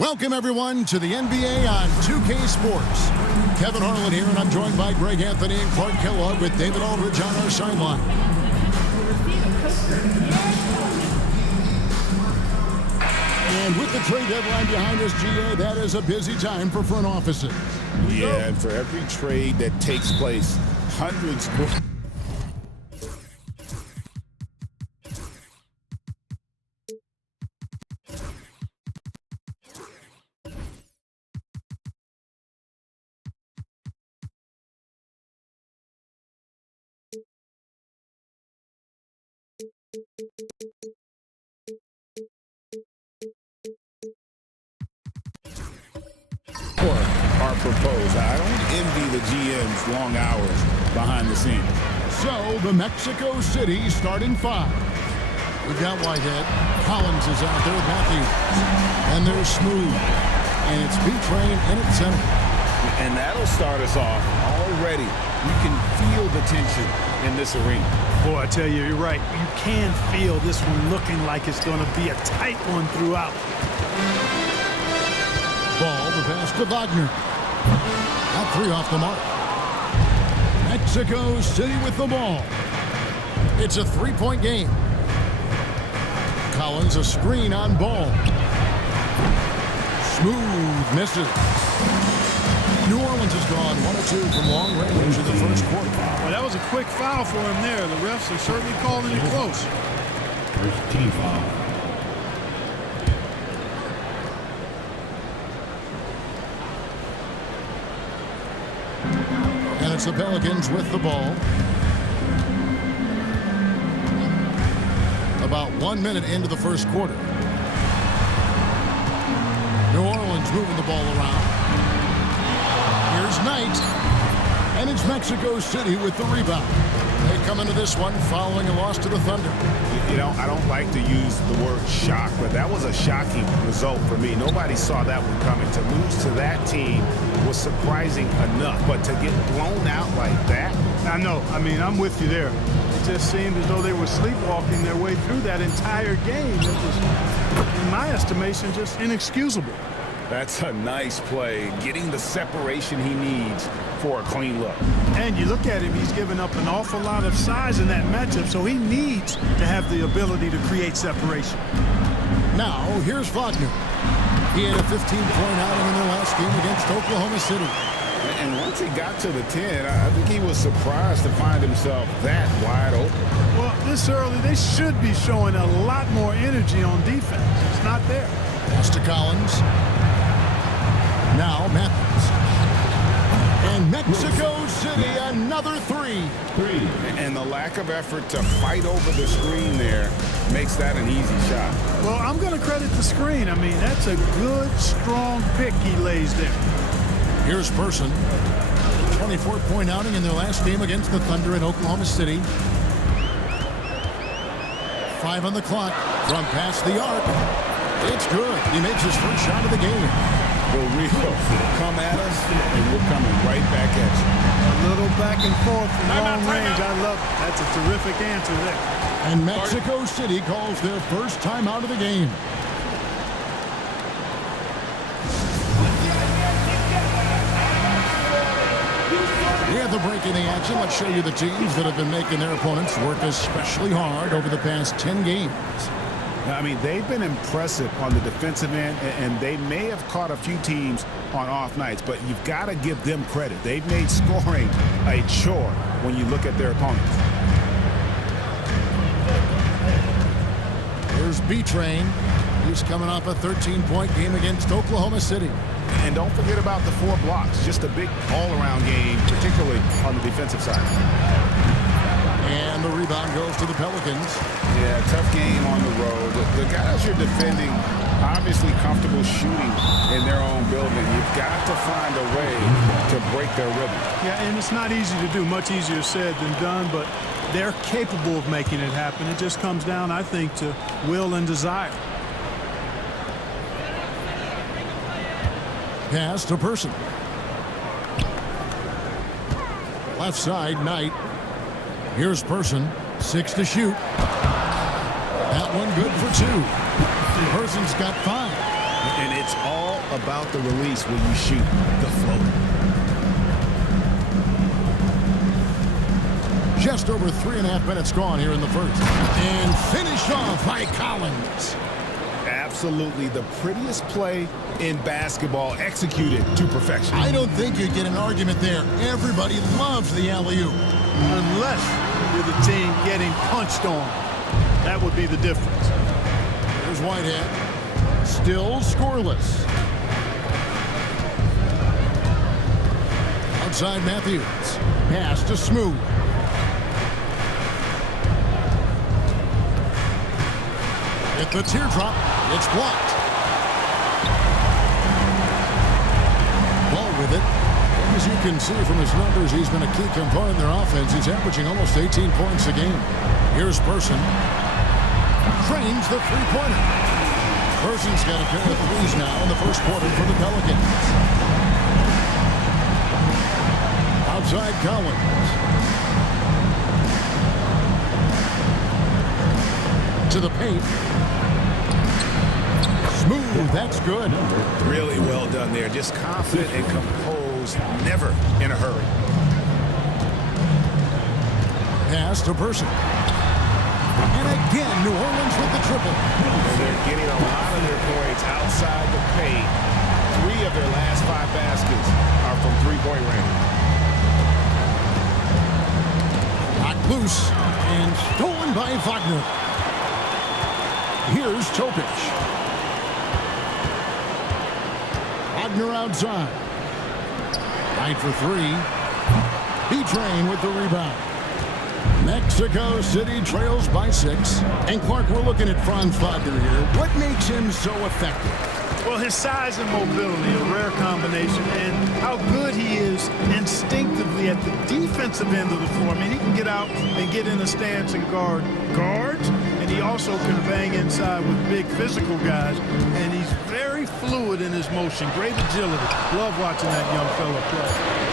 Welcome, everyone, to the NBA on 2K Sports. Kevin Harlan here, and I'm joined by Greg Anthony and Clark Kellogg with David Aldridge on our sideline. And with the trade deadline behind us, GA, that is a busy time for front offices. Yeah, and for every trade that takes place, hundreds more. Are proposed. I don't envy the GM's long hours behind the scenes. So, the Mexico City starting five. We've got Whitehead. Collins is out there with Matthews. And there's Smooth. And it's B-Train in at center. And that'll start us off already. You can feel the tension in this arena. Boy, I tell you, you're right. You can feel this one looking like it's going to be a tight one throughout. Ball, the pass to Wagner. Got three off the mark. Mexico City with the ball. It's a three-point game. Collins a screen on Ball. Smooth misses. New Orleans has gone 1 of 2 from long range in the first quarter. Well, that was a quick foul for him there. The refs are certainly calling it close. First team foul. And it's the Pelicans with the ball. About 1 minute into the first quarter. New Orleans moving the ball around. Here's Knight. And it's Mexico City with the rebound. They come into this one following a loss to the Thunder. You know, I don't like to use the word shock, but that was a shocking result for me. Nobody saw that one coming. To lose to that team was surprising enough, but to get blown out like that? I know. I mean, I'm with you there. It just seemed as though they were sleepwalking their way through that entire game. It was, in my estimation, just inexcusable. That's a nice play, getting the separation he needs for a clean look. And you look at him, he's given up an awful lot of size in that matchup, so he needs to have the ability to create separation. Now, here's Wagner. He had a 15-point outing in their last game against Oklahoma City. And once he got to the 10, I think he was surprised to find himself that wide open. Well, this early, they should be showing a lot more energy on defense. It's not there. Pass to Collins. Now Matthews. And Mexico City, another three. And the lack of effort to fight over the screen there makes that an easy shot. Well, I'm going to credit the screen. I mean, that's a good, strong pick he lays there. Here's Person. 24-point outing in their last game against the Thunder in Oklahoma City. 5 on the clock from past the arc. It's good. He makes his first shot of the game. The real come at us, and we're coming right back at you. A little back and forth from long range. I love it. That's a terrific answer there. And Mexico City calls their first time out of the game. We have the break in the action. Let's show you the teams that have been making their opponents work especially hard over the past 10 games. I mean, they've been impressive on the defensive end, and they may have caught a few teams on off nights, but you've got to give them credit. They've made scoring a chore when you look at their opponents. Here's B-Train. He's coming off a 13-point game against Oklahoma City. And don't forget about the 4 blocks. Just a big all-around game, particularly on the defensive side. And the rebound goes to the Pelicans. Yeah, tough game on the road. The guys you're defending, obviously comfortable shooting in their own building. You've got to find a way to break their rhythm. Yeah, and it's not easy to do. Much easier said than done, but they're capable of making it happen. It just comes down, I think, to will and desire. Pass to Person. Left side, Knight. Here's Person. 6 to shoot. That one good for 2. Person's got 5. And it's all about the release when you shoot the floater. Just over 3.5 minutes gone here in the first. And finished off by Collins. Absolutely the prettiest play in basketball, executed to perfection. I don't think you'd get an argument there. Everybody loves the alley-oop. Unless you're the team getting punched on. That would be the difference. There's Whitehead. Still scoreless. Outside Matthews. Pass to Smooth. At the teardrop, it's blocked. Ball with it. As you can see from his numbers, he's been a key component in their offense. He's averaging almost 18 points a game. Here's Person. Trains the three-pointer. Person's got a pair of threes now in the first quarter for the Pelicans. Outside Collins. To the paint. Smooth, that's good. Really well done there. Just confident and composed, never in a hurry. Pass to Person. And again, New Orleans with the triple. And they're getting a lot of their points outside the paint. 3 of their last 5 baskets are from three-point range. Knocked loose and stolen by Wagner. Here's Topic. Wagner outside. Right for 3. B-Train with the rebound. Mexico City trails by 6. And Clark, we're looking at Franz Wagner here. What makes him so effective? Well, his size and mobility, a rare combination, and how good he is instinctively at the defensive end of the floor. I mean, he can get out and get in a stance and guard guards, and he also can bang inside with big physical guys, and he's very fluid in his motion. Great agility. Love watching that young fella play.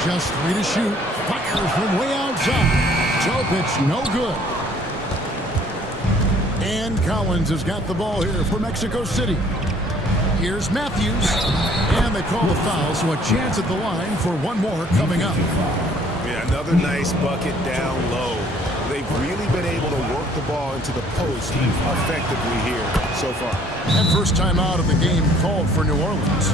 Just 3 to shoot. Wagner from way outside. Topic, no good. And Collins has got the ball here for Mexico City. Here's Matthews. And they call a foul, so a chance at the line for one more coming up. Yeah, another nice bucket down low. They've really been able to work the ball into the post effectively here so far. And first time out of the game called for New Orleans.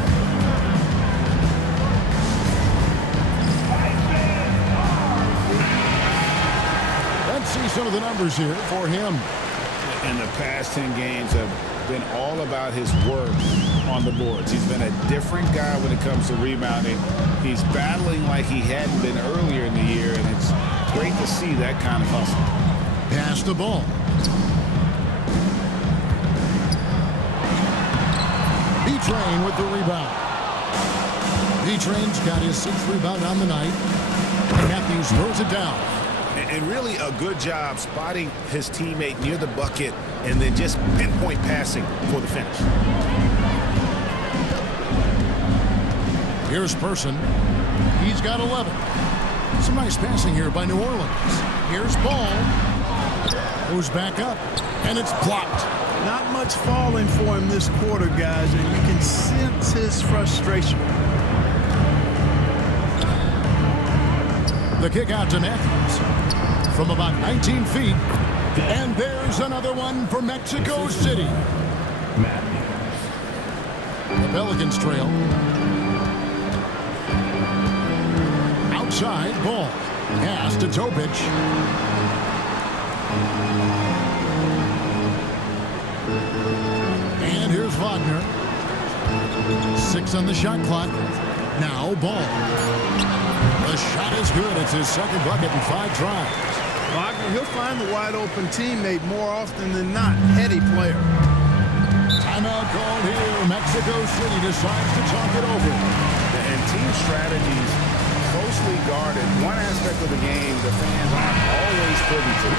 Let's see some of the numbers here for him. In the past 10 games have been all about his work on the boards. He's been a different guy when it comes to rebounding. He's battling like he hadn't been earlier in the year, and it's great to see that kind of hustle. Pass the ball. B-Train with the rebound. B-Train's got his 6th rebound on the night. And Matthews throws it down. And really a good job spotting his teammate near the bucket and then just pinpoint passing for the finish. Here's Person. He's got 11. Some nice passing here by New Orleans. Here's Ball. Goes back up, and it's blocked. Not much falling for him this quarter, guys, and you can sense his frustration. The kick out to Matthews from about 19 feet. And there's another one for Mexico City. The Pelicans trail. Outside, Ball. Pass to Topic. And here's Wagner. 6 on the shot clock. Now Ball. The shot is good. It's his 2nd bucket in 5 tries. Wagner, he'll find the wide-open teammate more often than not. Heady player. Timeout called here. Mexico City decides to talk it over. And team strategies closely guarded. One aspect of the game the fans aren't always privy to.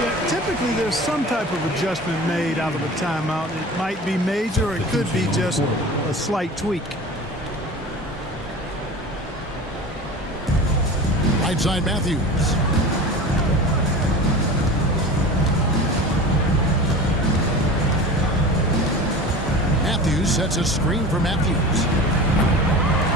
Yeah, typically there's some type of adjustment made out of a timeout. It might be major, or it could be just a slight tweak. Right side Matthews. Matthews sets a screen for Matthews.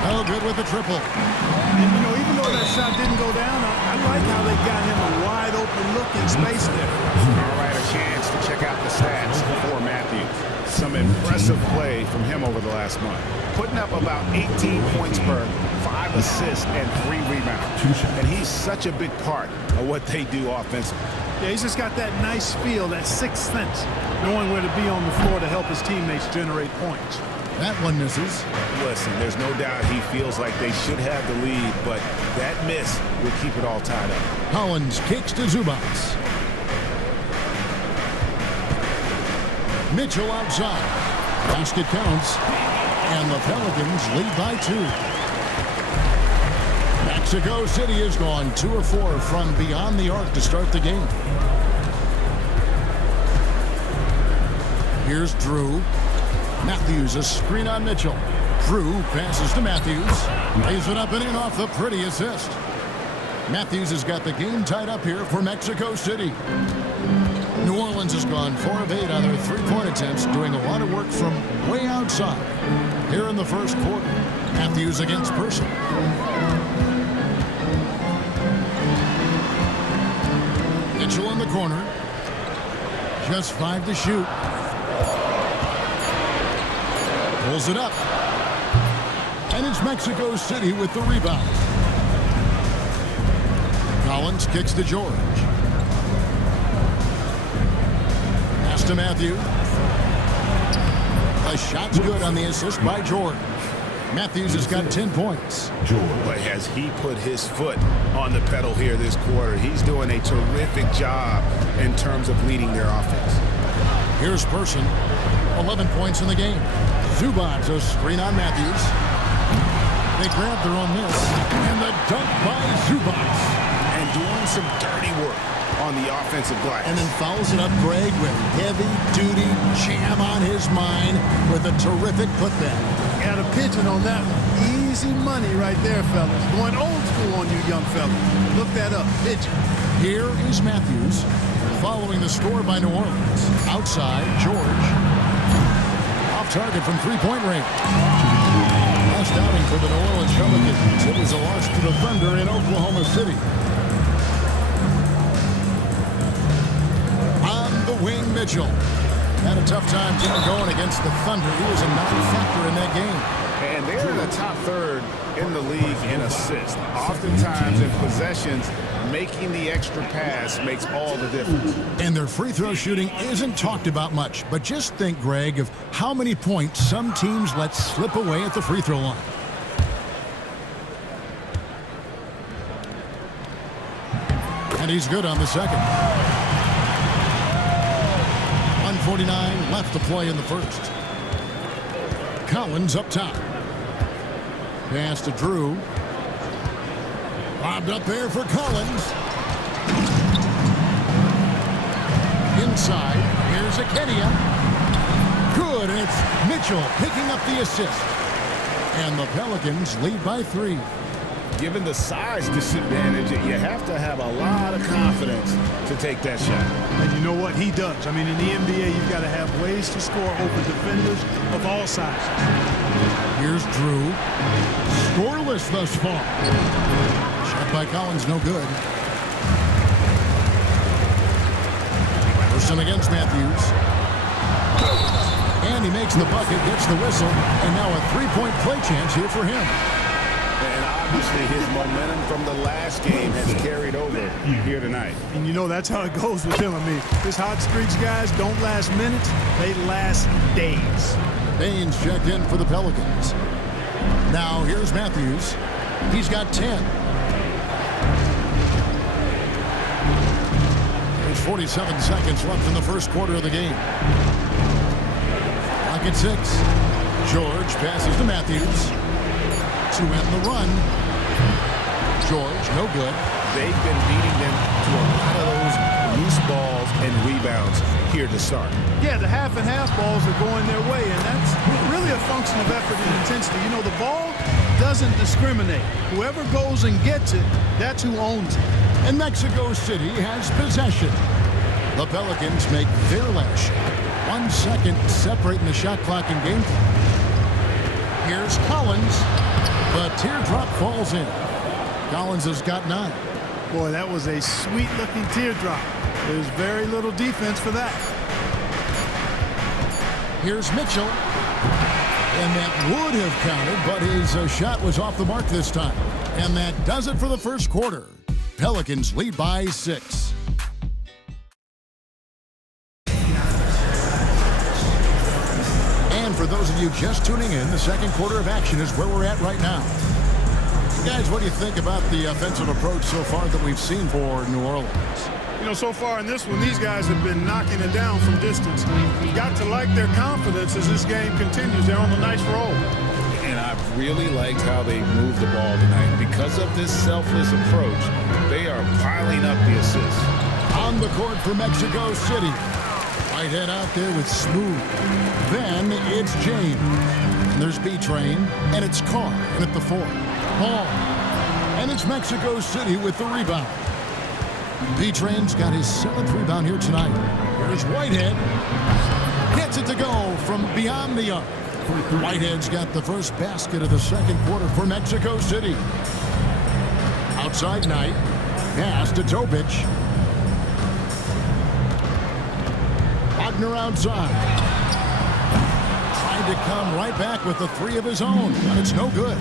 Oh, good with the triple. And, you know, even though that shot didn't go down, I like how they got him a wide open look in space there. All right, a chance to check out the stats for Matthews. Some impressive play from him over the last month. Putting up about 18 points per, 5 assists, and 3 rebounds. And he's such a big part of what they do offensively. Yeah, he's just got that nice feel, that sixth sense, knowing where to be on the floor to help his teammates generate points. That one misses. Listen, there's no doubt he feels like they should have the lead, but that miss will keep it all tied up. Collins kicks to Zubac. Mitchell outside. Basket counts. And the Pelicans lead by 2. Mexico City has gone 2 of 4 from beyond the arc to start the game. Here's Drew. Matthews, a screen on Mitchell. Drew passes to Matthews. Lays it up and in off the pretty assist. Matthews has got the game tied up here for Mexico City. New Orleans has gone 4 of 8 on their 3-point attempts, doing a lot of work from way outside. Here in the first quarter, Matthews against Person. Mitchell in the corner. Just 5 to shoot. Pulls it up. And it's Mexico City with the rebound. Collins kicks to George. Pass to Matthew. The shot's good on the assist by George. Matthews has got 10 points. But has he put his foot on the pedal here this quarter? He's doing a terrific job in terms of leading their offense. Here's Person. 11 points in the game. Zubac, a screen on Matthews. They grab their own miss. And the dunk by Zubac. And doing some dirty work on the offensive glass. And then fouls it up Greg with heavy-duty jam on his mind with a terrific putback. Got a pigeon on that one. Easy money right there, fellas. Going old school on you young fellas. Look that up. Pigeon. Here is Matthews following the score by New Orleans. Outside, George. Off target from 3-point range. Last outing for the New Orleans Pelicans. It was a loss to the Thunder in Oklahoma City. On the wing, Mitchell. Had a tough time getting going against the Thunder. He was a non-factor in that game. And they're in the top third in the league in assists. Oftentimes in possessions, making the extra pass makes all the difference. And their free throw shooting isn't talked about much. But just think, Greg, of how many points some teams let slip away at the free throw line. And he's good on the second. 1:49 left to play in the first. Collins up top. Pass to Drew. Lobbed up there for Collins. Inside, here's Akedia. Good, and it's Mitchell picking up the assist. And the Pelicans lead by 3. Given the size disadvantage, you have to have a lot of confidence to take that shot. And you know what? He does. I mean, in the NBA, you've got to have ways to score over defenders of all sizes. Here's Drew. Scoreless thus far. Shot by Collins, no good. Person against Matthews. And he makes the bucket, gets the whistle, and now a 3-point play chance here for him. And obviously his momentum from the last game has carried over here tonight. And you know that's how it goes with him. I mean, his hot streaks guys don't last minutes, they last days. Baines checked in for the Pelicans. Now here's Matthews. He's got 10. There's 47 seconds left in the first quarter of the game. Clock at 6. George passes to Matthews to end the run. George, no good. They've been beating them to a lot of those loose balls and rebounds here to start. Yeah, the half and half balls are going their way, and that's really a function of effort and intensity. You know, the ball doesn't discriminate. Whoever goes and gets it, that's who owns it. And Mexico City has possession. The Pelicans make their last shot. second, separating the shot clock and game clock. Here's Collins. The teardrop falls in. Collins has got 9. Boy, that was a sweet-looking teardrop. There's very little defense for that. Here's Mitchell. And that would have counted, but his shot was off the mark this time. And that does it for the first quarter. Pelicans lead by 6. And for those of you just tuning in, the second quarter of action is where we're at right now. Guys, what do you think about the offensive approach so far that we've seen for New Orleans? You know, so far in this one, these guys have been knocking it down from distance. You've got to like their confidence as this game continues. They're on a nice roll. And I've really liked how they moved the ball tonight. Because of this selfless approach, they are piling up the assists. On the court for Mexico City. Whitehead out there with Smooth. Then it's James. And there's B-Train. And it's Carr. And at the 4. Hall. And it's Mexico City with the rebound. B-Train's got his 7th rebound here tonight. Here's Whitehead. Gets it to go from beyond the arc. Whitehead's got the first basket of the second quarter for Mexico City. Outside Knight. Pass to Tobic. Wagner outside. Trying to come right back with the 3 of his own, but it's no good.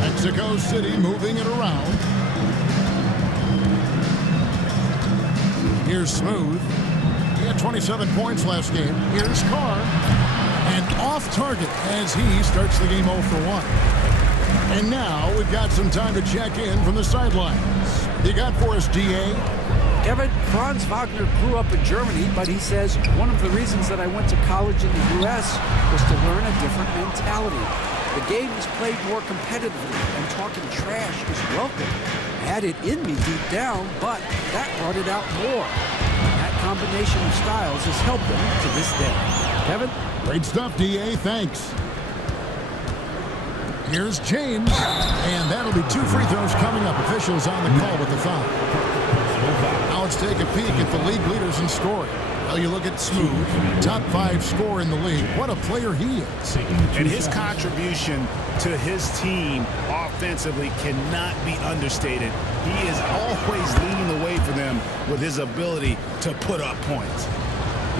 Mexico City moving it around. Here's Smooth. He had 27 points last game. Here's Carr. And off target as he starts the game 0 for 1. And now we've got some time to check in from the sidelines. You got for us, DA? Kevin, Franz Wagner grew up in Germany, but he says one of the reasons that I went to college in the U.S. was to learn a different mentality. The game is played more competitively, and talking trash is welcome. I had it in me deep down, but that brought it out more. That combination of styles has helped them to this day. Kevin? Great stuff, DA. Thanks. Here's James, and that'll be 2 free throws coming up. Officials on the call with the foul. Now let's take a peek at the league leaders in scoring. Well, you look at Smooth, top 5 scorer in the league. What a player he is. And his contribution to his team offensively cannot be understated. He is always leading the way for them with his ability to put up points.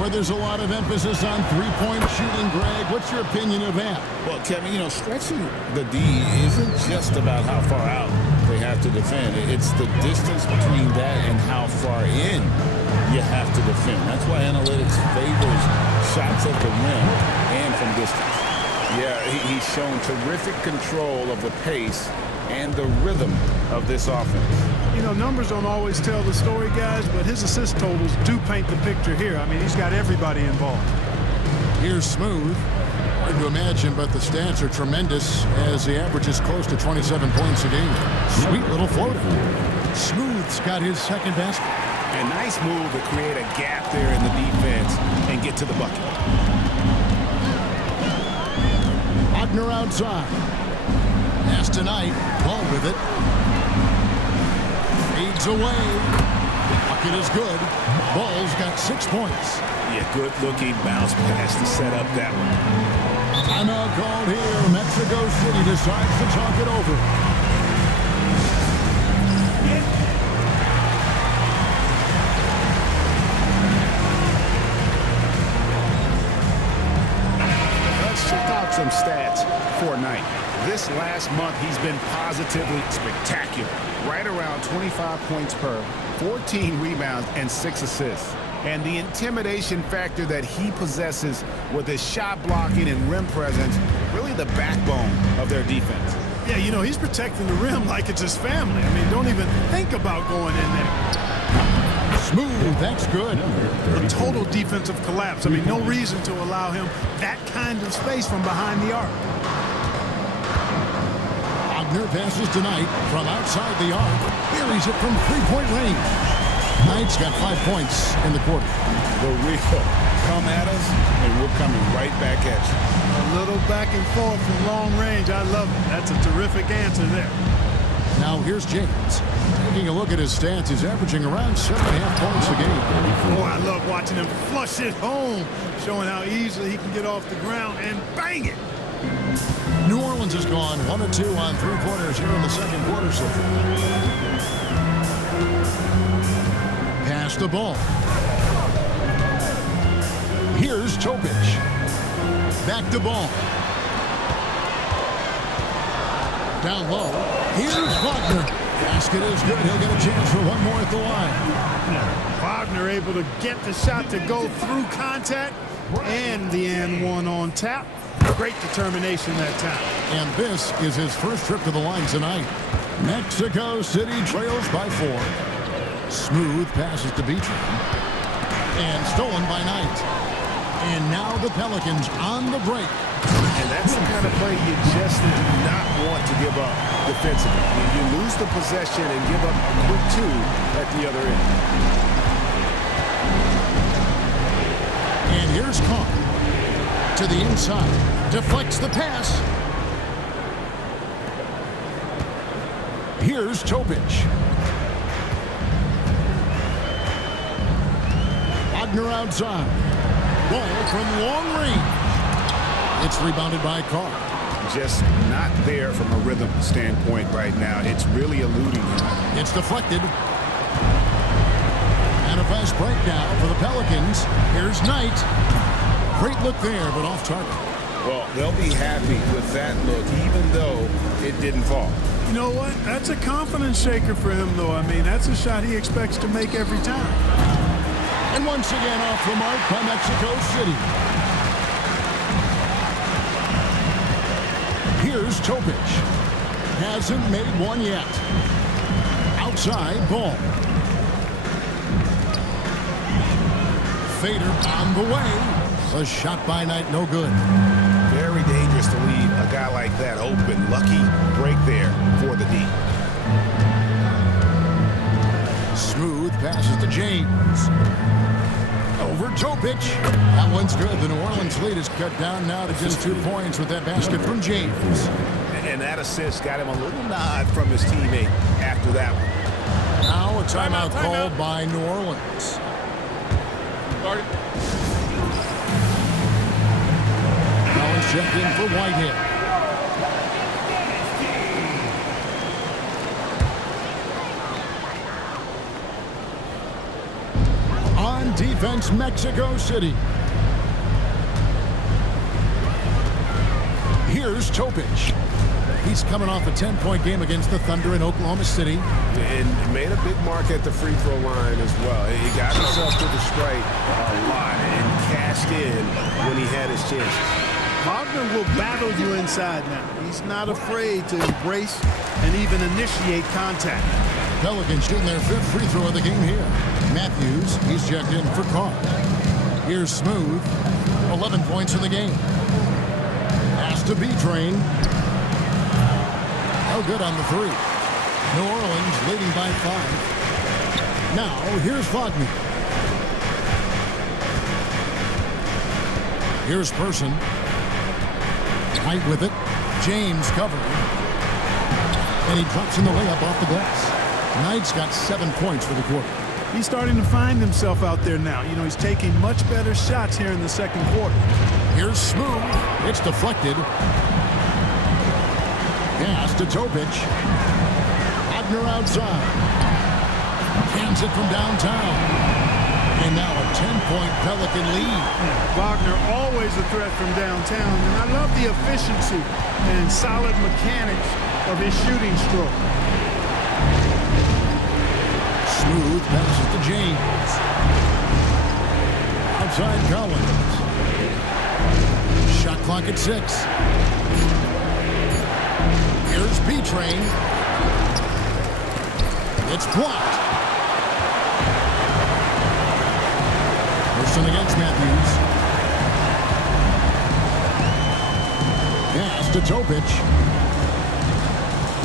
Where there's a lot of emphasis on three-point shooting, Greg. What's your opinion of that? Well, Kevin, you know, stretching the D isn't just about how far out they have to defend. It's the distance between that and how far in you have to defend. That's why analytics favors shots at the rim and from distance. Yeah, he's shown terrific control of the pace and the rhythm of this offense. You know, numbers don't always tell the story, guys, but his assist totals do paint the picture here. I mean, he's got everybody involved. Here's Smooth. Hard to imagine, but the stats are tremendous as he averages close to 27 points a game. Sweet little floater. Smooth's got his second basket. A nice move to create a gap there in the defense and get to the bucket. Wagner outside. Pass tonight. Ball with it. Fades away. Bucket is good. Ball's got 6 points. Yeah, good-looking bounce pass to set up that one. Timeout called here. Mexico City decides to talk it over. Check out some stats for Knight. This last month, he's been positively spectacular. Right around 25 points per, 14 rebounds, and 6 assists. And the intimidation factor that he possesses with his shot blocking and rim presence, really the backbone of their defense. Yeah, you know, he's protecting the rim like it's his family. I mean, don't even think about going in there. Smooth, that's good. A total defensive collapse. I mean, no reason to allow him that kind of space from behind the arc. Wagner passes tonight from outside the arc. Buries it from three-point range. Knight's got 5 points in the quarter. The real come at us, and we're coming right back at you. A little back and forth from long range. I love it. That's a terrific answer there. Now here's James. Taking a look at his stats, he's averaging around 7.5 points a game. Oh, I love watching him flush it home, showing how easily he can get off the ground and bang it. New Orleans has gone 1 of 2 on 3-pointers here in the second quarter so far. Pass the ball. Here's Topic. Back to ball. Down low. Here's Wagner. Basket is good. He'll get a chance for one more at the line. Wagner able to get the shot to go through contact and the and one on tap. Great determination that time. And this is his first trip to the line tonight. Mexico City trails by 4. Smooth passes to Beacham. And stolen by Knight. And now the Pelicans on the break. And that's the kind of play you just do not want to give up defensively. You lose the possession and give up a quick 2 at the other end. And here's Carr. To the inside. Deflects the pass. Here's Topic. Wagner outside. Ball from long range. It's rebounded by Carr. Just not there from a rhythm standpoint right now. It's really eluding him. It's deflected. And a fast breakdown for the Pelicans. Here's Knight. Great look there, but off target. Well, they'll be happy with that look, even though it didn't fall. You know what? That's a confidence shaker for him, though. I mean, that's a shot he expects to make every time. And once again off the mark by Mexico City. Here's Topic. Hasn't made one yet. Outside ball. Fader on the way. A shot by Knight, no good. Very dangerous to leave a guy like that open. Lucky break there for the D. Smooth passes to James. Over Topic. That one's good. The New Orleans lead is cut down now to just 2 points with that basket from James. And that assist got him a little nod from his teammate after that one. Now a timeout called by New Orleans. Collins checked in for Whitehead. On defense, Mexico City. Here's Topic. He's coming off a 10-point game against the Thunder in Oklahoma City. And made a big mark at the free throw line as well. He got himself to the strike a lot and cashed in when he had his chances. Wagner will battle you inside now. He's not afraid to embrace and even initiate contact. Pelicans shooting their 5th free throw of the game here. Matthews, he's checked in for Carr. Here's Smooth. 11 points in the game. Pass to B-Train. No good on the 3. New Orleans leading by 5. Now, here's Wagner. Here's Person. Knight with it. James covering. And he drops in the layup off the glass. Knight's got 7 points for the quarter. He's starting to find himself out there now. You know, he's taking much better shots here in the second quarter. Here's Smooth. It's deflected. Pass to Topic. Wagner outside. Cans it from downtown. And now a 10-point Pelican lead. Wagner always a threat from downtown. And I love the efficiency and solid mechanics of his shooting stroke. Smooth passes to James. Outside Collins. Shot clock at 6. Here's B-Train. It's blocked. Person against Matthews. Pass to Topic.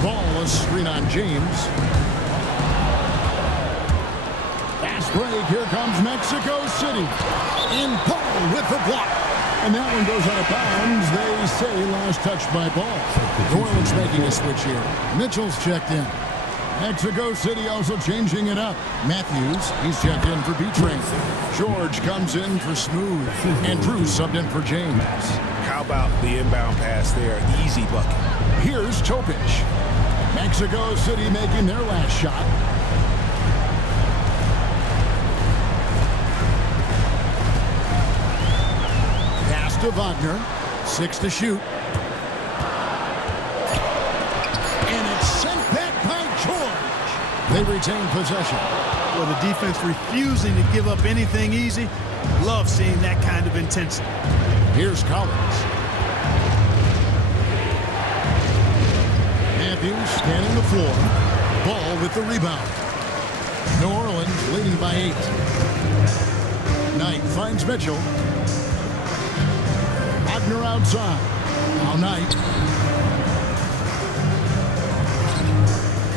Ball a screen on James. Fast break. Here comes Mexico City. And Paul with the block. And that one goes out of bounds. They say last touch by Ball. New Orleans making a switch here. Mitchell's checked in. Mexico City also changing it up. Matthews, he's checked in for B-Train. George comes in for Smooth. And Drew subbed in for James. How about the inbound pass there? Easy bucket. Here's Topic. Mexico City making their last shot. Pass to Wagner. 6 to shoot. And it's sent back by George. They retain possession. Well, the defense refusing to give up anything easy. Love seeing that kind of intensity. Here's Collins. Matthews scanning the floor. Ball with the rebound. New Orleans leading by 8. Knight finds Mitchell. Wagner outside. Now Knight.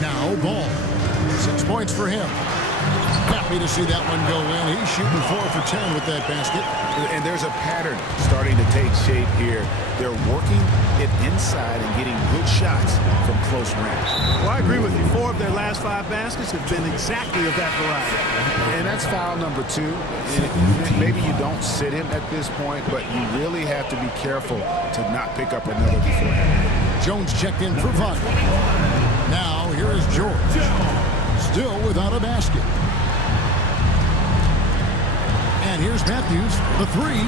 Now Ball. 6 points for him. Happy to see that one go in. He's shooting 4 for 10 with that basket. And there's a pattern starting to take shape here. They're working it inside and getting good shots from close range. Well, I agree with you. 4 of their last 5 baskets have been exactly of that variety. And that's foul number 2. And maybe you don't sit him at this point, but you really have to be careful to not pick up another beforehand. Jones checked in for Wagner. Now here is George. Still without a basket. And here's Matthews, the 3.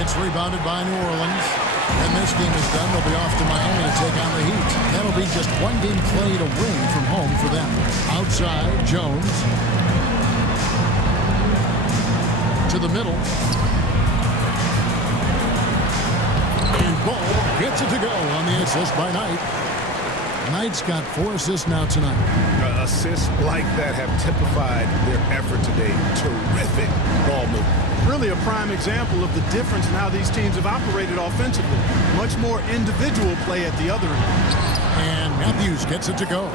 It's rebounded by New Orleans. And this game is done. They'll be off to Miami to take on the Heat. That'll be just 1 game played away from home for them. Outside, Jones. To the middle. And Ball gets it to go on the assist by Knight. Knight's got 4 assists now tonight. Assists like that have typified their effort today. Terrific ball movement. Really a prime example of the difference in how these teams have operated offensively. Much more individual play at the other end. And Matthews gets it to go.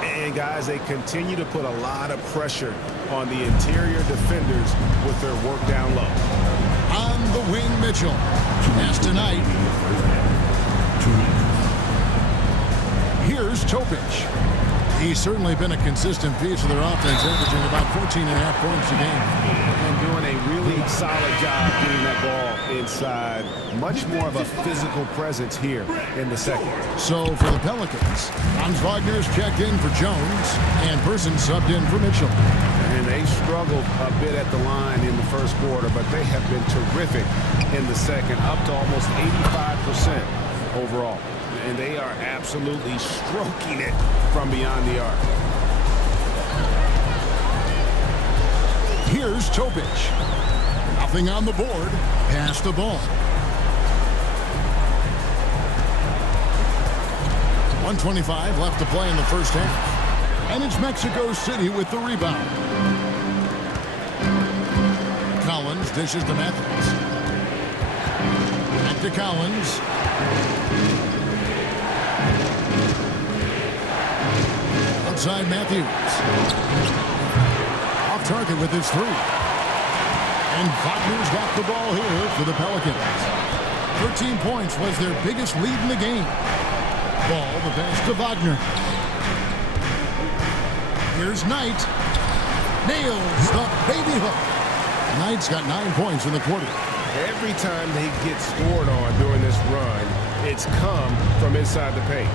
And guys, they continue to put a lot of pressure on the interior defenders with their work down low. On the wing, Mitchell. Pass to Knight. Here's Topic. He's certainly been a consistent piece of their offense, averaging about 14.5 points a game. And doing a really solid job getting that ball inside. Much more of a physical presence here in the second. So for the Pelicans, Franz Wagner's checked in for Jones, and Person subbed in for Mitchell. And they struggled a bit at the line in the first quarter, but they have been terrific in the second, up to almost 85% overall. And they are absolutely stroking it from beyond the arc. Here's Topic. Nothing on the board. Pass the ball. 1:25 left to play in the first half. And it's Mexico City with the rebound. Collins dishes to Matthews. Back to Collins. Outside Matthews. Off target with his 3. And Wagner's got the ball here for the Pelicans. 13 points was their biggest lead in the game. Ball, the pass to Wagner. Here's Knight. Nails the baby hook. Knight's got 9 points in the quarter. Every time they get scored on during this run, it's come from inside the paint.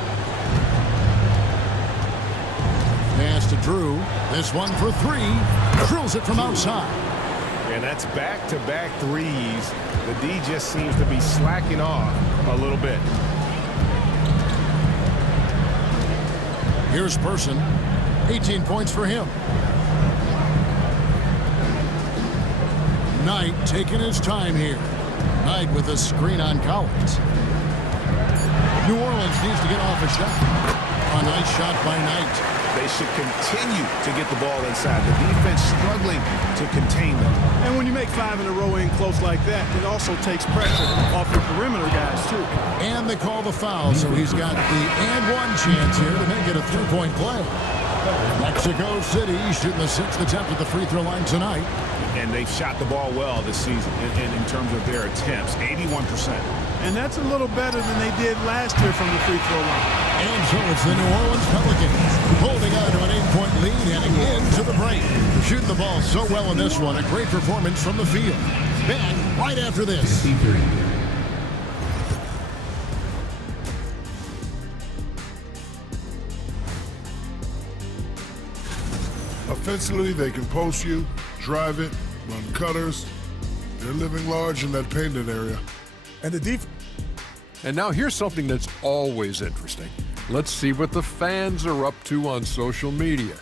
Pass to Drew. This one for 3. Drills it from outside. And that's back-to-back threes. The D just seems to be slacking off a little bit. Here's Person. 18 points for him. Knight taking his time here. Knight with a screen on Collins. New Orleans needs to get off a shot. A nice shot by Knight. They should continue to get the ball inside. The defense struggling to contain them. And when you make 5 in a row in close like that, it also takes pressure off your perimeter guys, too. And they call the foul, so he's got the and 1 chance here to make it a 3-point play. Mexico City shooting the 6th attempt at the free throw line tonight. And they've shot the ball well this season in terms of their attempts, 81%. And that's a little better than they did last year from the free throw line. And so it's the New Orleans Pelicans holding on to an 8-point lead heading into the break. Shooting the ball so well in this one. A great performance from the field. Back right after this. 53. Offensively, they can post you, drive it, run cutters. They're living large in that painted area. And the defense. And now here's something that's always interesting. Let's see what the fans are up to on social media.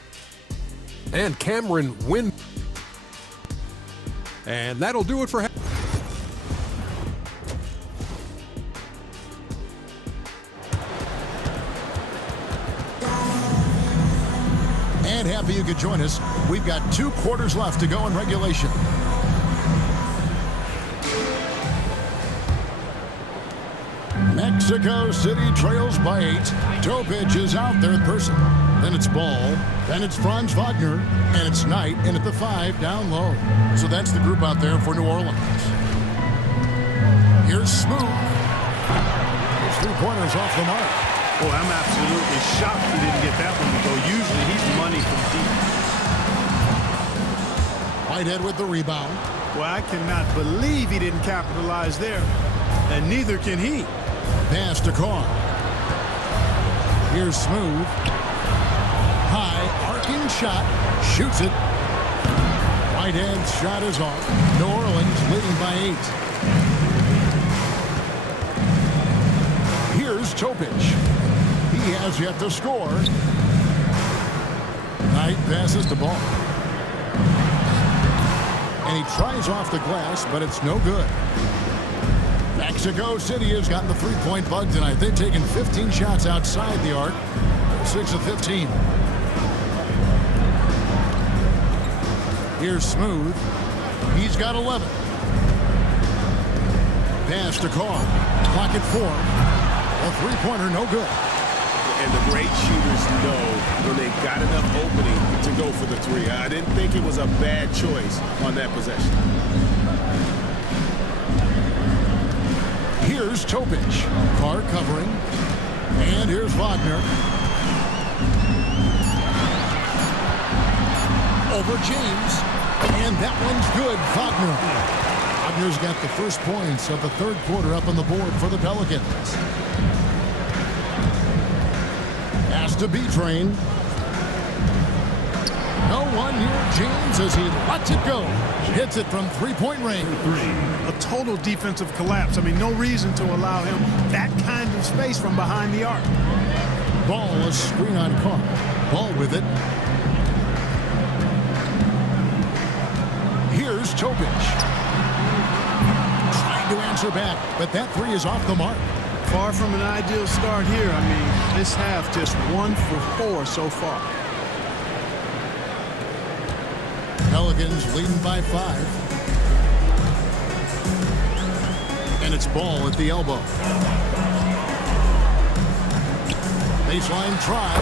And Cameron win. And that'll do it for. And happy you could join us. We've got 2 quarters left to go in regulation. Mexico City trails by 8. Topic is out there in person. Then it's Ball. Then it's Franz Wagner. And it's Knight in at the 5 down low. So that's the group out there for New Orleans. Here's Smooth. His 3-pointers off the mark. Boy, I'm absolutely shocked he didn't get that one to go. Usually he's money from deep. Whitehead with the rebound. Well, I cannot believe he didn't capitalize there. And neither can he. Pass to Carr. Here's Smooth. High, arcing shot. Shoots it. Whitehead's shot is off. New Orleans leading by 8. Here's Topic. He has yet to score. Knight passes the ball. And he tries off the glass, but it's no good. Mexico City has gotten the 3-point bug tonight. They've taken 15 shots outside the arc. 6 of 15. Here's Smooth. He's got 11. Pass to Carr. Clock at 4. A 3-pointer, no good. And the great shooters know when they've got enough opening to go for the 3. I didn't think it was a bad choice on that possession. Here's Topic. Carr covering. And here's Wagner. Over James. And that one's good. Wagner. Wagner's got the first points of the 3rd quarter up on the board for the Pelicans. Pass to B-Train. No one near James as he lets it go. Hits it from 3-point range. A total defensive collapse. I mean, no reason to allow him that kind of space from behind the arc. Ball, a screen on Carr. Ball with it. Here's Topic. Trying to answer back, but that 3 is off the mark. Far from an ideal start here. I mean, this half just 1 for 4 so far. Pelicans leading by 5. And it's Ball at the elbow. Baseline try.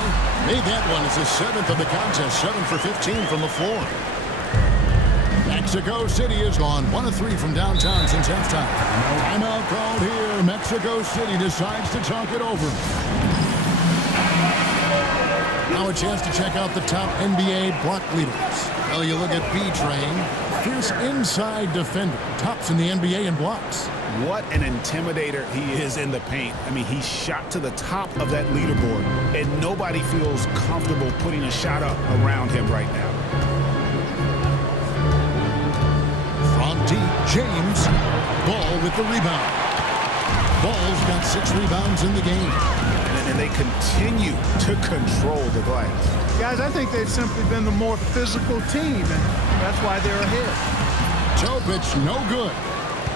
Made that one. It's the 7th of the contest. 7 for 15 from the floor. Mexico City has gone 1 of 3 from downtown since halftime. Timeout called here. Mexico City decides to talk it over. Now a chance to check out the top NBA block leaders. Well, you look at B-Train, fierce inside defender, tops in the NBA in blocks. What an intimidator he is in the paint. I mean, he shot to the top of that leaderboard, and nobody feels comfortable putting a shot up around him right now. From deep, James. Ball with the rebound. Ball's got 6 rebounds in the game. And they continue to control the glass. Guys, I think they've simply been the more physical team, and that's why they're ahead. Topic, no good.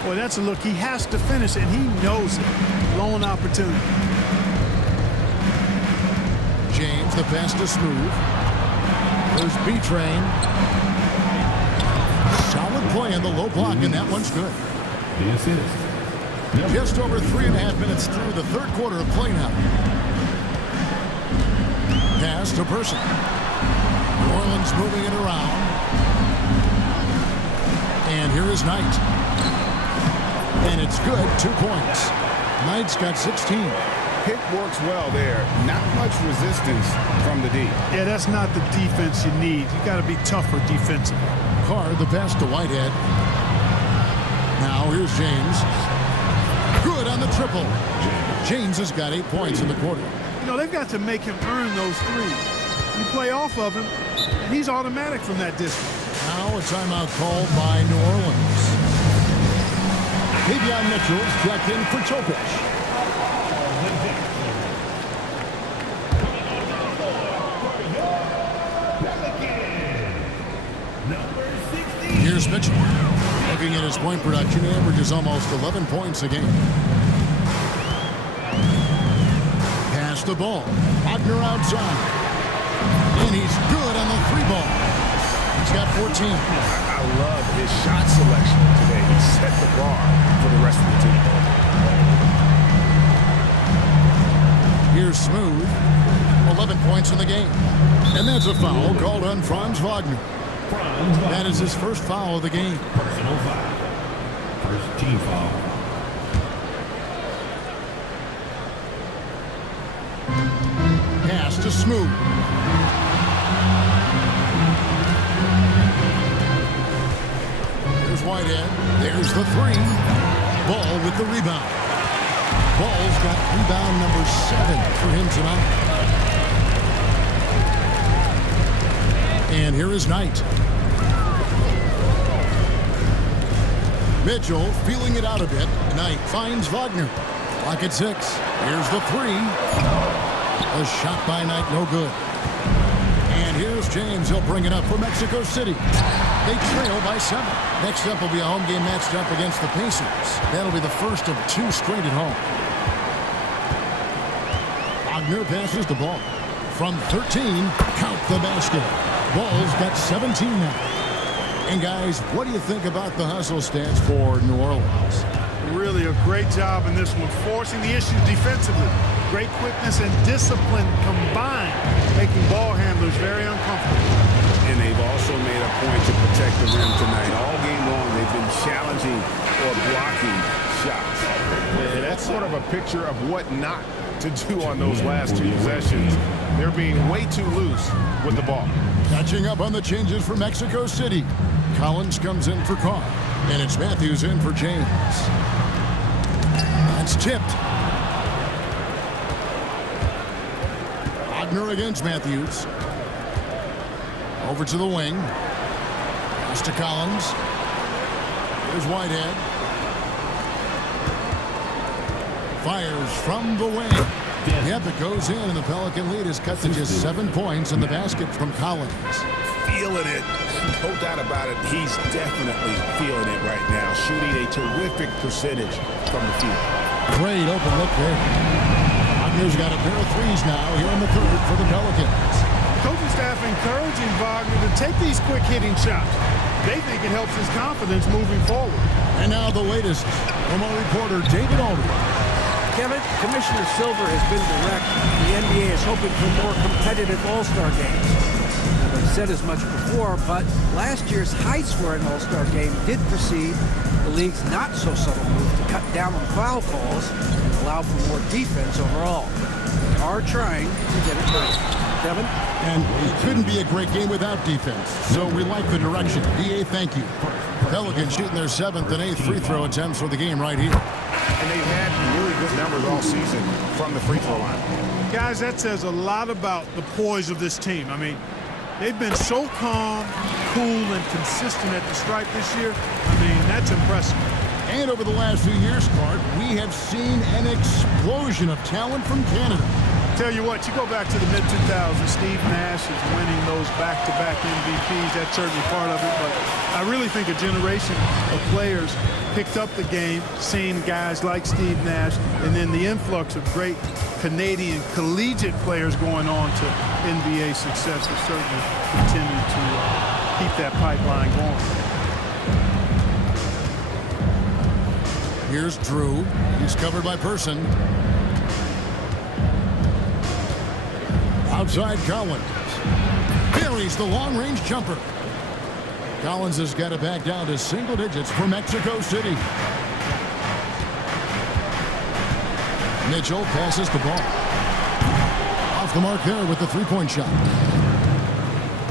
Boy, that's a look. He has to finish, and he knows it. Lone opportunity. James, the pass to Smooth. There's B-Train. Solid play in the low block, and that one's good. The assist. Just over 3.5 minutes through the 3rd quarter of play now. Pass to Person. New Orleans moving it around. And here is Knight. And it's good, 2 points. Knight's got 16. Pick works well there. Not much resistance from the D. Yeah, that's not the defense you need. You got to be tougher defensively. Carr, the pass to Whitehead. Now here's James. Good on the triple. James has got 8 points in the quarter. You know, they've got to make him earn those threes. You play off of him, and he's automatic from that distance. Now a timeout called by New Orleans. Davion Mitchell's checked in for Chopic. Here's Mitchell. Looking at his point production, he averages almost 11 points a game. Pass the ball. Wagner outside. And he's good on the 3-ball. He's got 14. I love his shot selection today. He set the bar for the rest of the team. Here's Smooth. 11 points in the game. And that's a foul called on Franz Wagner. That is his first foul of the game. Personal foul. First team foul. Pass to Smooth. There's Whitehead. There's the 3. Ball with the rebound. Ball's got rebound number 7 for him tonight. And here is Knight. Mitchell feeling it out a bit. Knight finds Wagner. Clock at 6. Here's the 3. A shot by Knight, no good. And here's James. He'll bring it up for Mexico City. They trail by 7. Next up will be a home game matched up against the Pacers. That'll be the first of 2 straight at home. Wagner passes the ball. From 13, count the basket. Ball's got 17 now. And guys, what do you think about the hustle stats for New Orleans? Really a great job in this one, forcing the issue defensively. Great quickness and discipline combined, making ball handlers very uncomfortable. And they've also made a point to protect the rim tonight. All game long, they've been challenging or blocking shots. And that's sort of a picture of what not to do on those last 2 possessions. They're being way too loose with the ball. Catching up on the changes for Mexico City. Collins comes in for Carr. And it's Matthews in for James. That's tipped. Wagner against Matthews. Over to the wing. Pass to Collins. There's Whitehead. Fires from the wing. Yep, it goes in, and the Pelican lead is cut to just 7 points in the basket from Collins. Feeling it. No doubt about it. He's definitely feeling it right now. Shooting a terrific percentage from the field. Great open look there. Wagner's got a pair of threes now here in the third for the Pelicans. Coaching staff encouraging Wagner to take these quick hitting shots. They think it helps his confidence moving forward. And now the latest from our reporter, David Aldridge. Kevin, Commissioner Silver has been direct. The NBA is hoping for more competitive All-Star games. Now, they've said as much before, but last year's high-scoring All-Star game did precede the league's not-so-subtle move to cut down on foul calls and allow for more defense overall. They are trying to get it right. Kevin? And it couldn't be a great game without defense, so we like the direction. DA, thank you. Pelicans shooting their 7th and 8th free throw attempts for the game right here. And they've had really good numbers all season from the free throw line. Guys, that says a lot about the poise of this team. I mean, they've been so calm, cool, and consistent at the stripe this year. I mean, that's impressive. And over the last few years, Clark, we have seen an explosion of talent from Canada. Tell you what, you go back to the mid-2000s, Steve Nash is winning those back-to-back MVPs. That's certainly part of it, but I really think a generation of players picked up the game, seeing guys like Steve Nash, and then the influx of great Canadian collegiate players going on to NBA success has certainly continued to keep that pipeline going. Here's Drew. He's covered by Person. Outside Collins. buries the long-range jumper. Collins has got it back down to single digits for Mexico City. Mitchell passes the ball. Off the mark there with the three-point shot.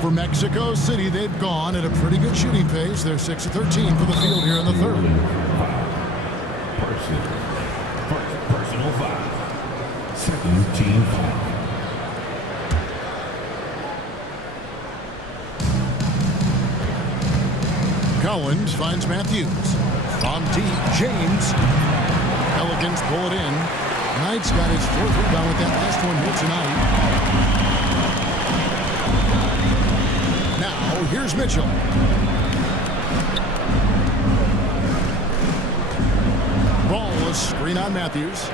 For Mexico City, they've gone at a pretty good shooting pace. They're 6 of 13 for the field here in the third. Personal foul. Second team foul. Collins finds Matthews. From deep, James. Pelicans pull it in. Knight's got his fourth rebound with that last one here tonight. Now, here's Mitchell. Ball, a screen on Matthews.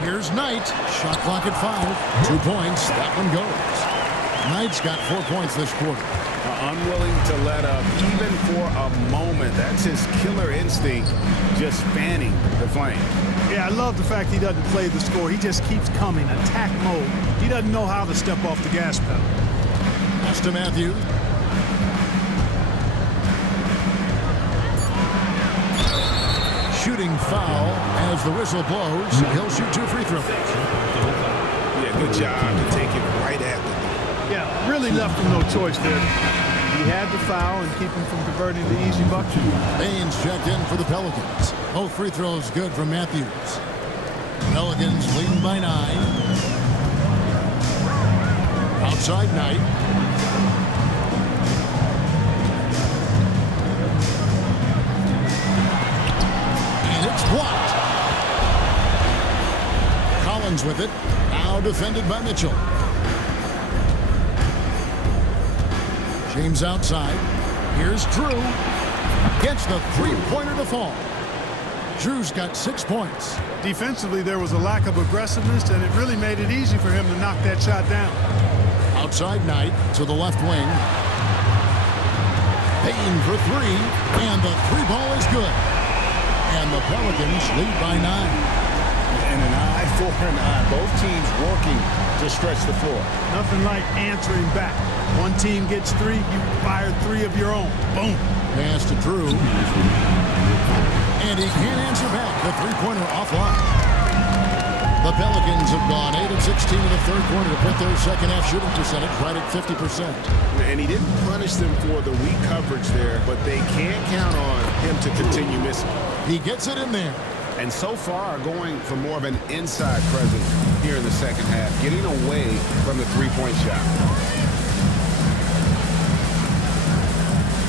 Here's Knight. Shot clock at 5. 2 points. That one goes. Knight's got 4 points this quarter. Unwilling to let up even for a moment. That's his killer instinct, just fanning the flame. Yeah, I love the fact he doesn't play the score. He just keeps coming, attack mode. He doesn't know how to step off the gas pedal. Pass to Matthews. Shooting foul as the whistle blows. He'll shoot 2 free throws. Yeah, good job to take it right at the door. Yeah, really left him no choice there. He had the foul and keep him from converting the easy bucket. Baines checked in for the Pelicans. Both free throws good from Matthews. Pelicans leading by 9. Outside Knight. And it's blocked. Collins with it. Now defended by Mitchell. James outside. Here's Drew. Gets the three-pointer to fall. Drew's got 6 points. Defensively, there was a lack of aggressiveness, and it really made it easy for him to knock that shot down. Outside Knight to the left wing. Payne for 3, and the 3 ball is good. And the Pelicans lead by 9. And an eye for an eye. Both teams working to stretch the floor. Nothing like answering back. One team gets 3, you fire 3 of your own. Boom. Pass to Drew. And he can't answer back. The three-pointer offline. The Pelicans have gone 8 of 16 in the third quarter to put their second-half shooting percentage right at 50%. And he didn't punish them for the weak coverage there, but they can't count on him to continue missing. He gets it in there. And so far, going for more of an inside presence here in the second half, getting away from the three-point shot.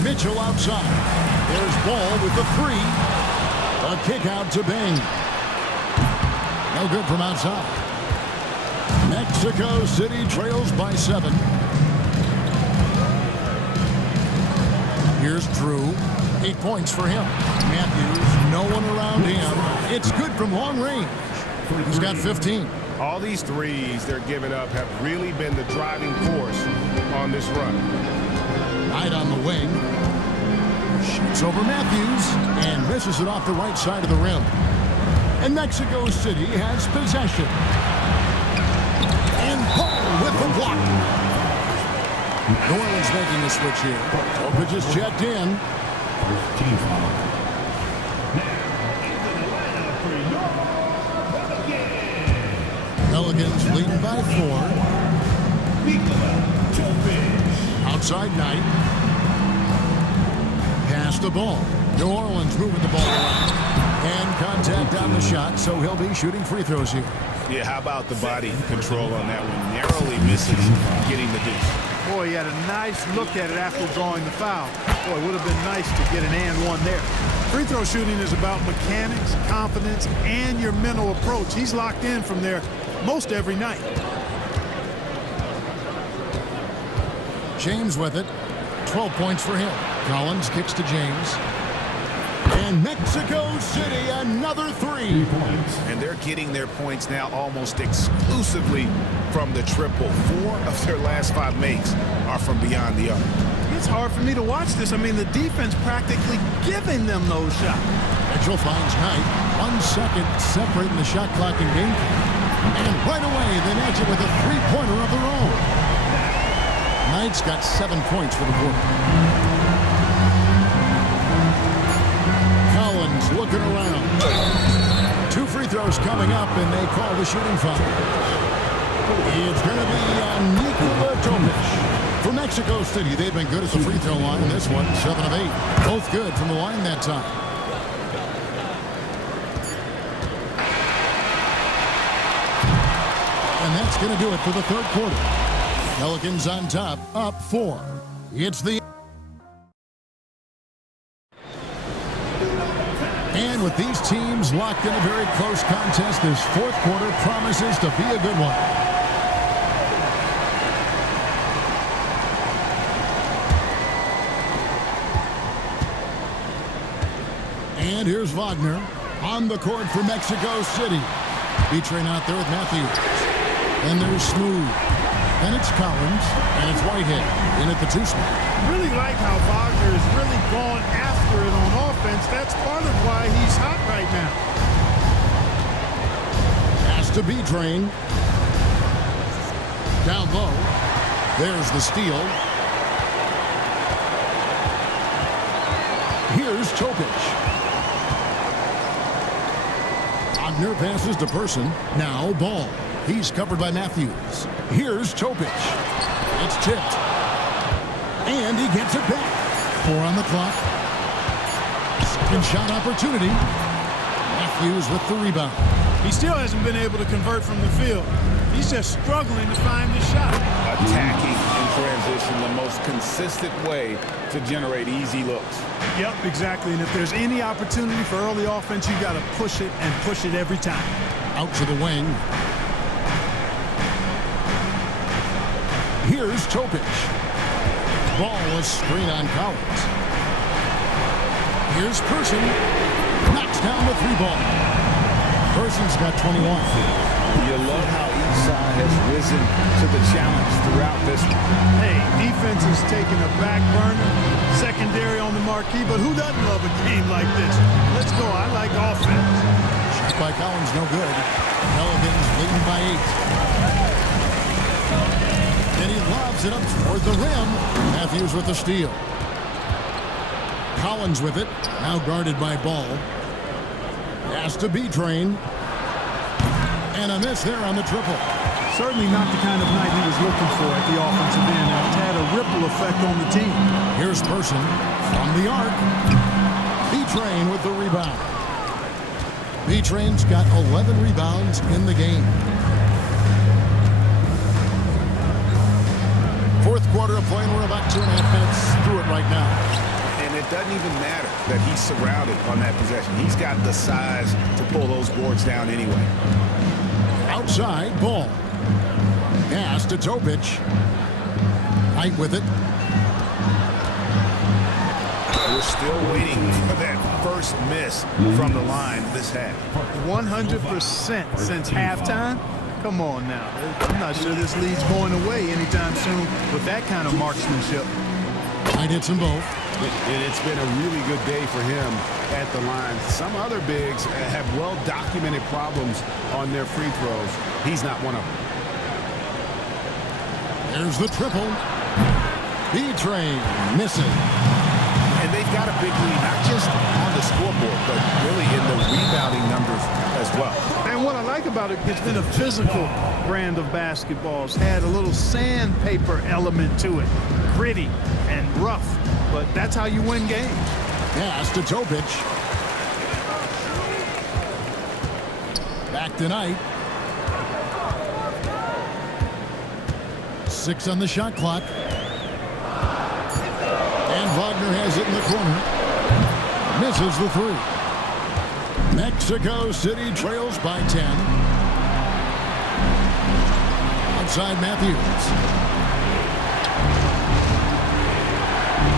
Mitchell outside. There's Ball with the 3. A kick out to Bain. No good from outside. Mexico City trails by 7. Here's Drew. 8 points for him. Matthews, no one around him. It's good from long range. He's got 15. All these threes they're giving up have really been the driving force on this run. Knight on the wing. Shoots over Matthews and misses it off the right side of the rim. And Mexico City has possession. And Ball with the block. New Orleans making a switch here. Opa just checked in. First team foul. Pelicans leading by 4. Outside Knight. Pass the ball. New Orleans moving the ball around. And contact on the shot, so he'll be shooting free throws here. Yeah, how about the body control on that one? Narrowly misses getting the deuce. Boy, he had a nice look at it after drawing the foul. Boy, it would have been nice to get an and one there. Free throw shooting is about mechanics, confidence, and your mental approach. He's locked in from there most every night. James with it. 12 points for him. Collins kicks to James. And Mexico City, another 3. And they're getting their points now almost exclusively from the triple. 4 of their last 5 makes are from beyond the arc. It's hard for me to watch this. I mean, the defense practically giving them those shots. Mitchell finds Knight. 1 second separating the shot clock and game clock. And right away, they match it with a three-pointer of their own. Knight's got 7 points for the quarter. Collins looking around. 2 free throws coming up, and they call the shooting foul. It's going to be Nikola Tomic. For Mexico City, they've been good at the free throw line. This one, 7 of 8. Both good from the line that time. And that's going to do it for the third quarter. Pelicans on top, up 4. It's the... And with these teams locked in a very close contest, this fourth quarter promises to be a good one. And here's Wagner on the court for Mexico City. B-Train out there with Matthews. And there's Smooth. And it's Collins. And it's Whitehead in at the 2 spot. Really like how Wagner is really going after it on offense. That's part of why he's hot right now. Pass to B-Train. Down low. There's the steal. Here's Topic. Wagner passes to Person. Now Ball. He's covered by Matthews. Here's Topic. It's tipped. And he gets it back. 4 on the clock. Second shot opportunity. Matthews with the rebound. He still hasn't been able to convert from the field. He's just struggling to find the shot. Attacking in transition, the most consistent way to generate easy looks. Yep, exactly. And if there's any opportunity for early offense, you got to push it and push it every time. Out to the wing. Here's Topic. Ball is screen on Collins. Here's Person. Knocks down the 3 ball. Person's got 21. You love how each side has risen to the challenge throughout this one. Hey, defense is taking a back burner, secondary on the marquee, but who doesn't love a game like this? Let's go. I like offense. Shot by Collins, no good. Pelicans leading by 8. And he lobs it up toward the rim. Matthews with the steal. Collins with it. Now guarded by Ball. Pass to B-Train. And a miss there on the triple. Certainly not the kind of night he was looking for at the offensive end. And it's had a ripple effect on the team. Here's Person from the arc. B-Train with the rebound. B-Train's got 11 rebounds in the game. Fourth quarter of play, and we're about 2.5 minutes through it right now. And it doesn't even matter that he's surrounded on that possession. He's got the size to pull those boards down anyway. Outside, Ball. Pass to Topic. Height with it. We're still waiting for that first miss from the line this half. 100% since halftime. Come on now. I'm not sure this lead's going away anytime soon with that kind of marksmanship. Height hits them both. And it's been a really good day for him at the line. Some other bigs have well-documented problems on their free throws. He's not one of them. There's the triple. B-Train misses. And they've got a big lead, not just on the scoreboard, but really in the rebounding numbers as well. And what I like about it, it's been a physical brand of basketball. It's had a little sandpaper element to it. Gritty and rough, but that's how you win games. Pass to Topic. Back tonight. 6 on the shot clock. And Wagner has it in the corner. Misses the 3. Mexico City trails by 10. Outside Matthews.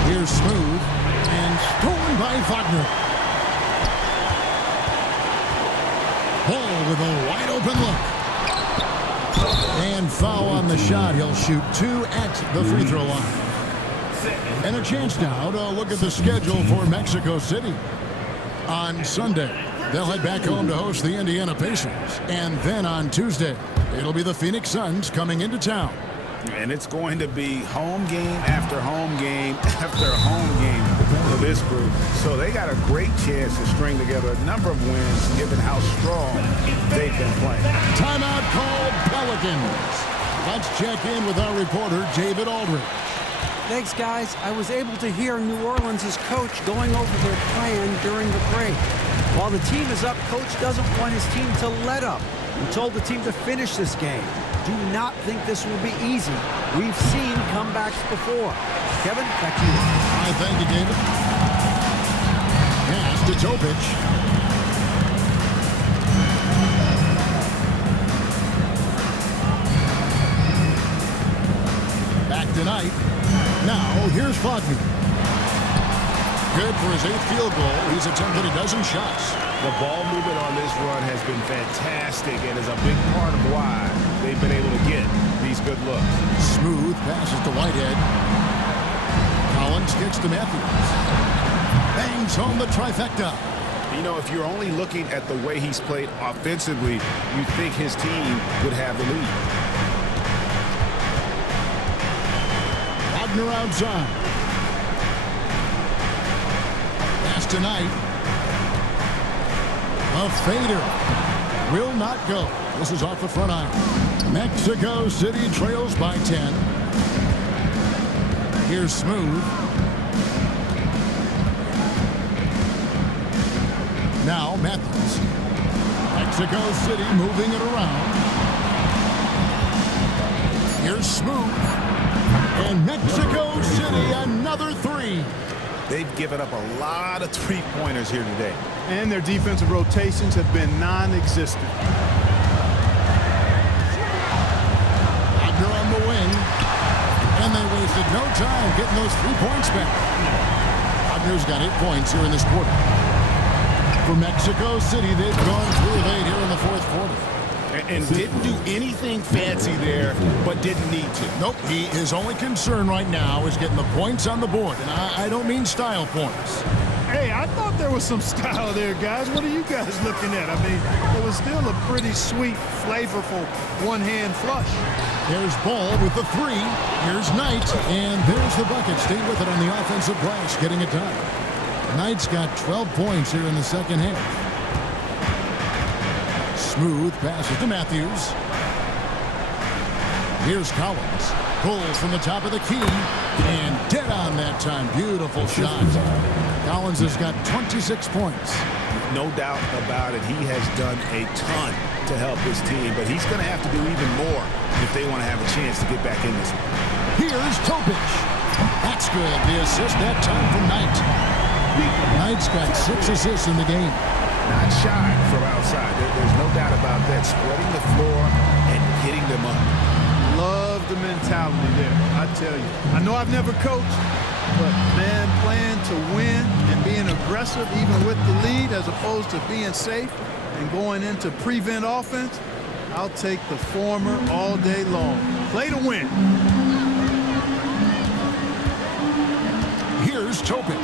Here's Smooth. And stolen by Wagner. Ball with a wide open look. And foul on the shot. He'll shoot 2 at the free throw line. And a chance now to look at the schedule for Mexico City. On Sunday, they'll head back home to host the Indiana Pacers. And then on Tuesday, it'll be the Phoenix Suns coming into town. And it's going to be home game after home game after home game for this group. So they got a great chance to string together a number of wins given how strong they've been playing. Timeout called Pelicans. Let's check in with our reporter, David Aldridge. Thanks, guys. I was able to hear New Orleans' coach going over their plan during the break. While the team is up, coach doesn't want his team to let up. He told the team to finish this game. Do not think this will be easy. We've seen comebacks before. Kevin, back to you. All right, thank you, David. Pass to Topic. Back tonight. Now, here's Wagner. Good for his 8th field goal. He's attempted a dozen shots. The ball movement on this run has been fantastic and is a big part of why they've been able to get these good looks. Smooth passes to Whitehead. Collins kicks to Matthews. Bangs home the trifecta. You know, if you're only looking at the way he's played offensively, you'd think his team would have the lead. Wagner outside. Pass tonight. A fader. Will not go. This is off the front iron. Mexico City trails by 10. Here's Smooth. Now Matthews. Mexico City moving it around. Here's Smooth. And Mexico City another 3. They've given up a lot of three-pointers here today. And their defensive rotations have been non-existent. Wagner on the wing. And they wasted no time getting those 3 points back. Wagner's got 8 points here in this quarter. For Mexico City, they've gone 3 of 8 here in the 4th quarter. And didn't do anything fancy there, but didn't need to. Nope, his only concern right now is getting the points on the board. And I don't mean style points. Hey, I thought there was some style there, guys. What are you guys looking at? I mean, it was still a pretty sweet, flavorful one-hand flush. There's Ball with the 3. Here's Knight. And there's the bucket. Stay with it on the offensive glass, getting it done. Knight's got 12 points here in the second half. Smooth passes to Matthews. Here's Collins. Pulls from the top of the key. And dead on that time. Beautiful shot. Collins has got 26 points. No doubt about it. He has done a ton to help his team, but he's going to have to do even more if they want to have a chance to get back in this one. Here's Topic. That's good. The assist that time from Knight. Knight's got 6 assists in the game. Not shy from outside. There's no doubt about that. Spreading the floor and getting them up. Love the mentality there, I tell you. I know I've never coached, but, man, playing to win and being aggressive even with the lead as opposed to being safe and going into prevent offense, I'll take the former all day long. Play to win. Here's Topic.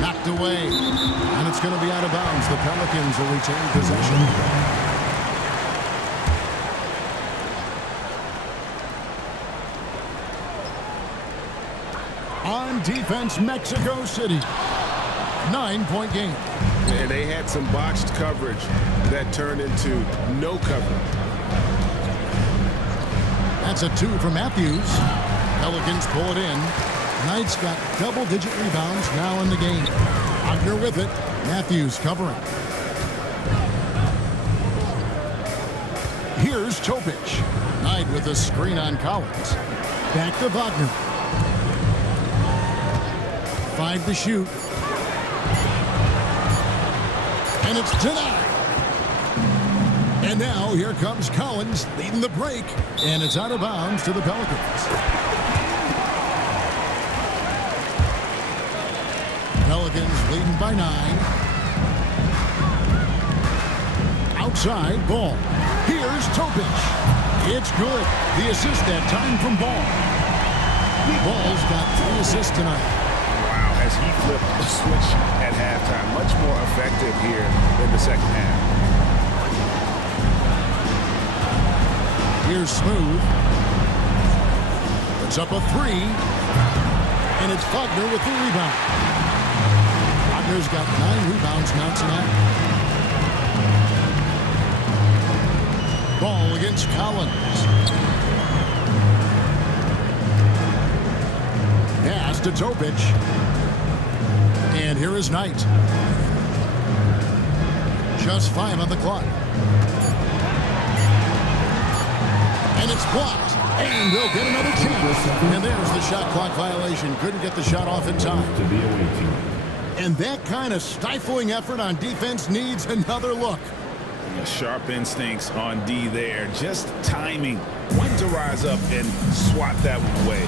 Knocked away. And it's going to be out of bounds. The Pelicans will retain possession. On defense, Mexico City. 9-point game. And they had some botched coverage that turned into no coverage. That's a 2 for Matthews. Pelicans pull it in. Knight's got double-digit rebounds now in the game. Wagner with it. Matthews covering. Here's Topic. Knight with a screen on Collins. Back to Wagner. 5 to shoot. And it's denied. And now here comes Collins leading the break. And it's out of bounds to the Pelicans. Pelicans leading by 9. Outside, Ball. Here's Topic. It's good. The assist that time from Ball. Ball's got 3 assists tonight. Wow, has he flipped the switch at halftime. Much more effective here in the second half. Here's Smooth. Puts up a three. And it's Wagner with the rebound. Wagner's got 9 rebounds now tonight. Ball against Collins. Pass to Topic. And here is Knight. Just 5 on the clock. And it's blocked. And they'll get another chance. And there's the shot clock violation. Couldn't get the shot off in time. To the away team. And that kind of stifling effort on defense needs another look. Sharp instincts on D there. Just timing when to rise up and swat that one away.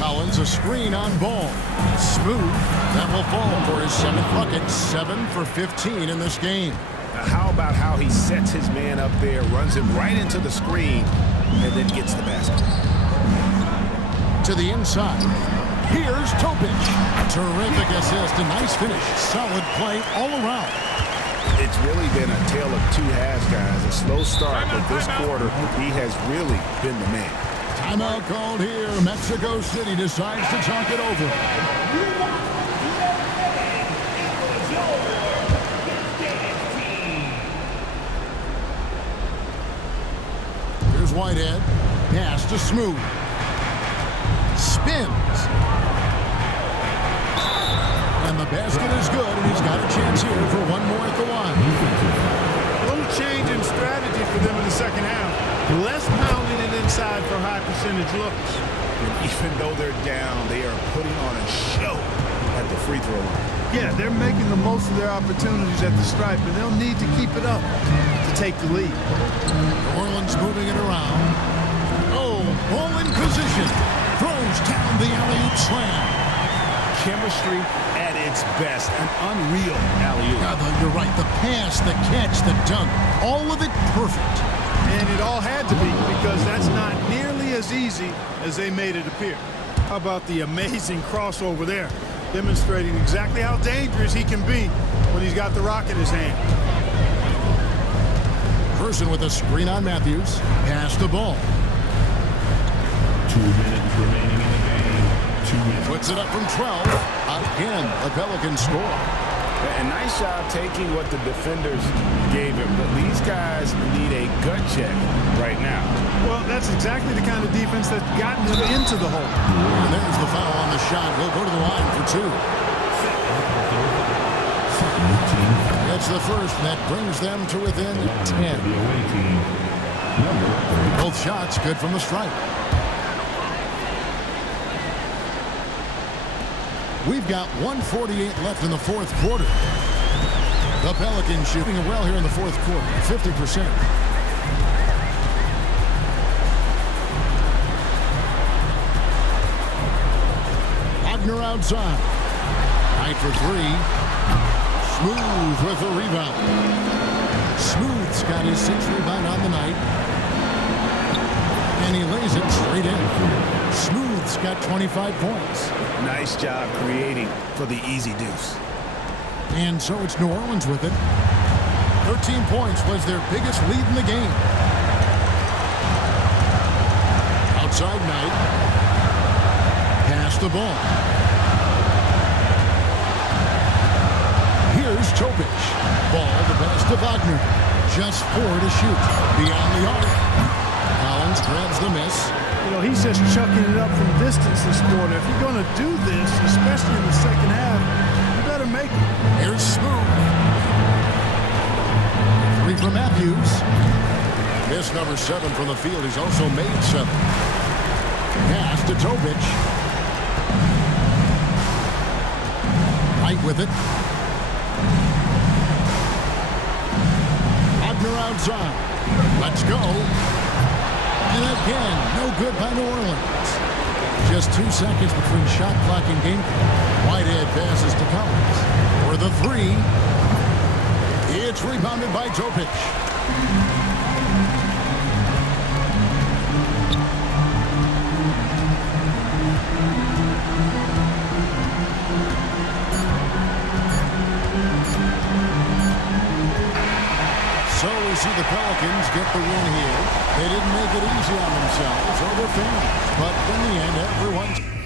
Collins a screen on Ball. Smooth. That will fall for his 7th bucket. 7 for 15 in this game. How about how he sets his man up there, runs him right into the screen, and then gets the basket. To the inside. Here's Topic. Terrific assist. A nice finish. Solid play all around. It's really been a tale of two halves, guys. A slow start, but this quarter, he has really been the man. Timeout called here. Mexico City decides to talk it over. Here's Whitehead. Pass to Smooth. Spins. And the basket is good, and he's got a chance here for one more at the line. A little change in strategy for them in the second half. Less pounding it inside for high percentage looks. And even though they're down, they are putting on a show at the free throw line. Yeah, they're making the most of their opportunities at the stripe, and they'll need to keep it up to take the lead. New Orleans moving it around. Oh, ball in position. Throws down the alley-oop slam. Chemistry at its best. An unreal alley-oop. You're right. The pass, the catch, the dunk. All of it perfect. And it all had to be, because that's not nearly as easy as they made it appear. How about the amazing crossover there, demonstrating exactly how dangerous he can be when he's got the rock in his hand. Person with a screen on Matthews. Pass the ball. 2 minutes remaining in the game. 2 minutes. Puts it up from 12. Again, the Pelicans score. A nice job taking what the defenders gave him. But these guys need a gut check right now. Well, that's exactly the kind of defense that's gotten them into the hole. And there's the foul on the shot. He'll go to the line for 2. That's the first. That brings them to within 10. The away team. Number 30. Both shots good from the stripe. We've got 1:48 left in the fourth quarter. The Pelicans shooting well here in the fourth quarter, 50%. Wagner outside. Knight for 3. Smooth with a rebound. Smooth's got his 6th rebound on the night. And he lays it straight in. Smooth's got 25 points. Nice job creating for the easy deuce. And so it's New Orleans with it. 13 points was their biggest lead in the game. Outside Knight. Pass the ball. Here's Topic. Ball to pass to Wagner. Just 4 to shoot. Beyond the arc. Collins grabs the miss. You know, he's just chucking it up from distance this quarter. If you're going to do this, especially in the second half, you better make it. Here's Smooth. 3 for Matthews. Miss number 7 from the field. He's also made 7. Pass to Topic. Right with it. Wagner outside. Let's go. And again, no good by New Orleans. Just 2 seconds between shot clock and game clock. Whitehead passes to Collins. For the 3. It's rebounded by Topic. So we see the Pelicans get the win here. They didn't make it easy on themselves or their fans, but in the end, everyone's